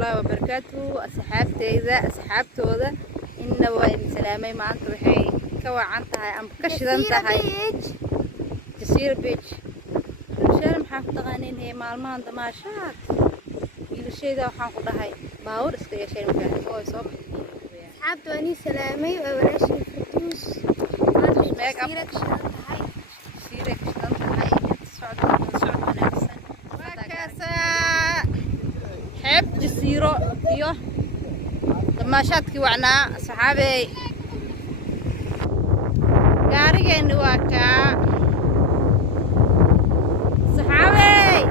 الله وبركاته. أصحابتي إنه وين سلامي ما أنت بحي كوا عنتها أم كشدنتها هاي جزيرة بيتش مشان محافظة غانين هي مالمان دماشات الشيء ده وحنقول هاي باور استوي شيء مكان هو صوب أصحابتي وين سلامي وورش الفتوس مش ميك أب جزيرة كشدنتها هاي صعد ونفسه وكاسا حب جزيرة يوه دماشاتك وعنا صحابي قارقين واكا صحابي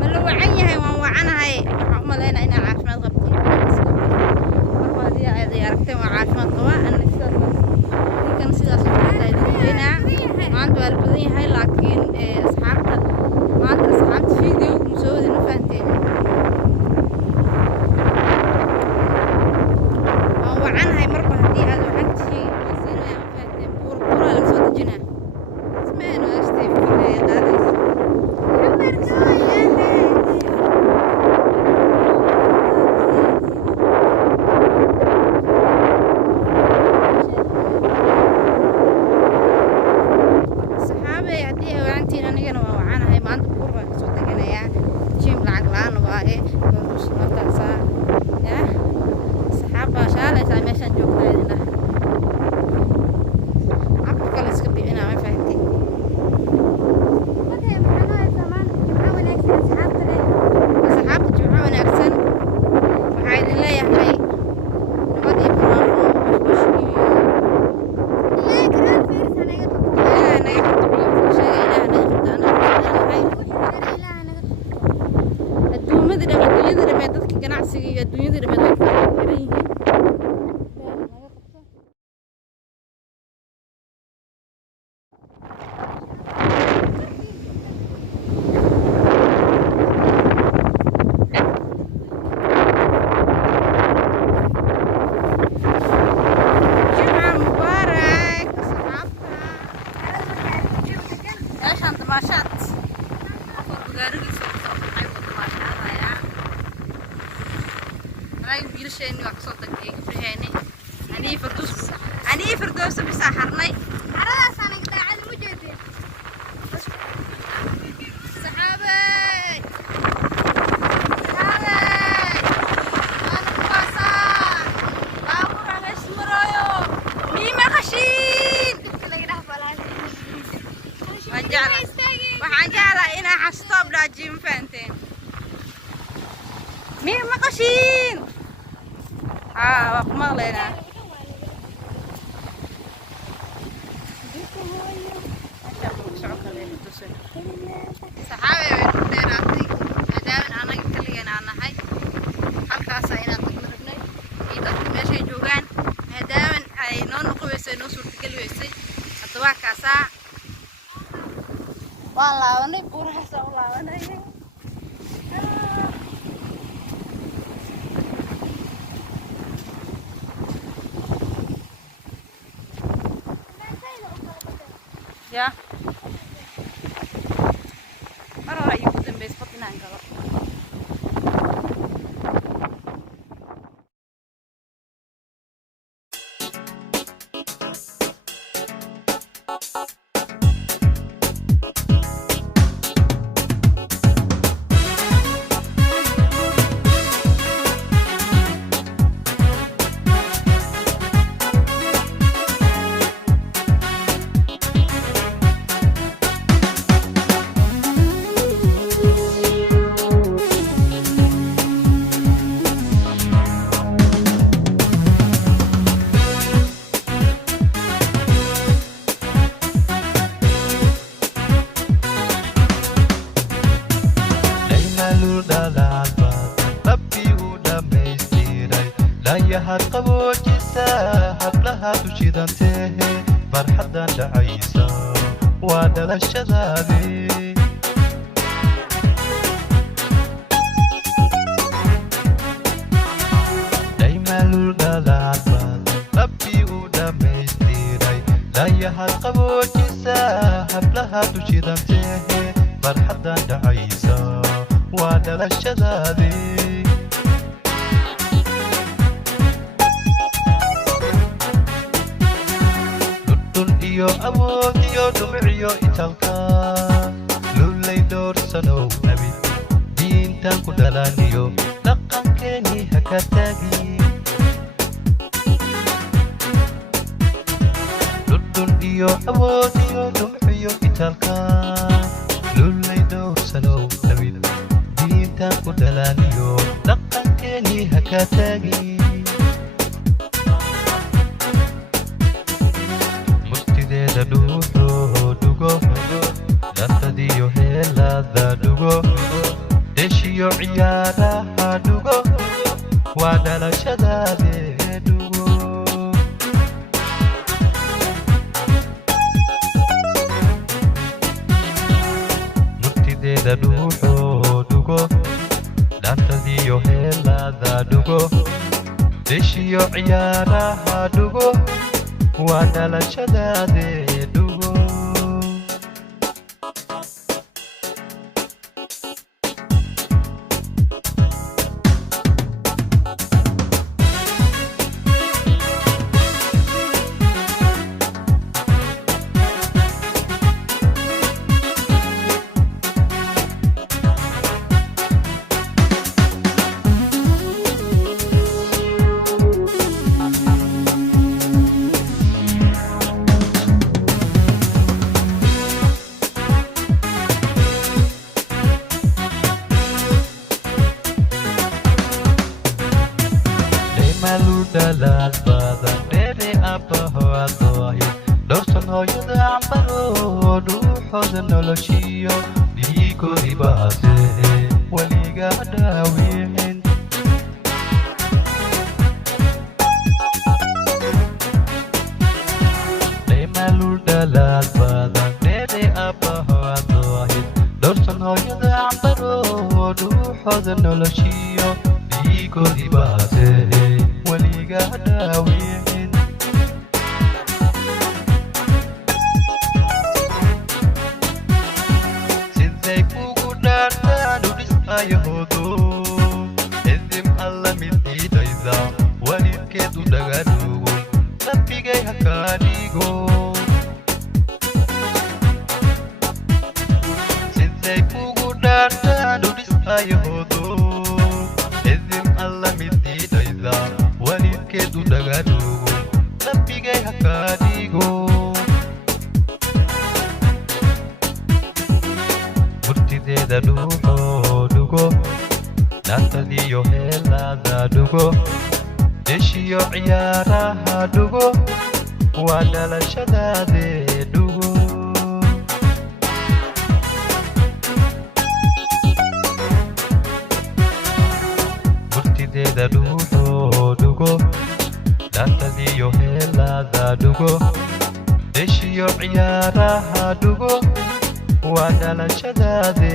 ملو وعنيهي وان وعنهي وحاوم لينا إنا عافمات غبتين مروا هذه أيضا ياركتين وعافمات قواء أن كان سيدا صحابتا يدرجينا ما أنتوا البدين هاي لكن أصحابتا ما أنت أصحابت فيديو مسوودي نفانتين وعنها مربى هدي هذا وعنتي وزينة يا مفاتن بورا لك صوت جنا اسمعنا اشتي في كل هذا صحابي هدي وعنتي انا جنا وعنها ما عند بورا لك صوت جنا يا جيم العقلان وايه وش نطلع يا صحابة شالة سامي عشان جوكنا لنا عبد كل سكبي أنا ما فهمتي. اوكي معنا زمان جمعة ونكسن صحابة جمعة ونكسن وحايد الله يا هاي نبدي برافو مش لا كان فيرس أنا قلت لا أنا يحط شيء لا أنا يحط أنا هاي لا أنا قلت الدنيا الدنيا ما تذكر جناعسي الدنيا ما تذكر أنا فردوس بسحرني عرض أنا قطع على مجدد صحابي أنا بقصان باور على اسمرايو ميم خشين وحنجعل إنا حستوب لا جيم فانتين ميم خشين وقمغ لنا صحابي وين ديراتي هداون أنا كلينا أنا هاي halkaas ayaan tagnay dadku meeshay joogaan hadawan ay noo noqoysay noo suurtagal weysay hadda waa kaasa waan laabanay buurahaas oo laabanay ya marra ay ugu dambeysay qodinaan galo قبوجيسا حبلها تشيدانته فرحدا دعيسا وادل الشذابي دايما للدلال ربي ودميستيري لا يهد قبوجيسا حبلها تشيدانته فرحدا دعيسا وادل الشذابي iyo awood iyo dhumciyo italka lulay doorsanow abid diintan ku dhalaniyo dhaqankeeni haka taagi dhudhun iyo awood iyo dhumciyo italka lulay doorsanow abid diintan ku dhalaniyo dhaqankeeni haka taagi dugo lantadiyo heelada dugo deshiyo ciyaaraha dugo waa dhalashadaade dugo murtideeda dhuuxo dugo lantadiyo heelada dugo deshiyo ciyaaraha dugo waa dhalashadaade dugo dalal badan dheere aabbaho adoohi dhowrsan hooyada cambaro dhuuxooda noloshiyo dhiigoodii baase weliga dhaawicin dheemalul dalal badan dheere aabbaho adoohi dhowrsan hooyada cambaro dhuuxooda noloshiyo dhiigoodii baase weliga dhaawicin siday kugu dhaartaan u dhisayahoodo idim alla middiidayda walidkeed u dhagaadhugo rabbigay hakaa dhigo siday kugu dhaartaan u dhisayahoodo idim alla middiidayda walidkeed u dhagaadhugo rabbigay hakaa dhigo murtideeda dhuuxo dhugo laantadiyo heelada dhugo deshiyo ciyaaraha dhugo waa dhalashadaade dhugo murtideeda dhuuxo dhugo laantadiyo heelada dhugo deshiyo ciyaaraha dhugo waa dhalashadaade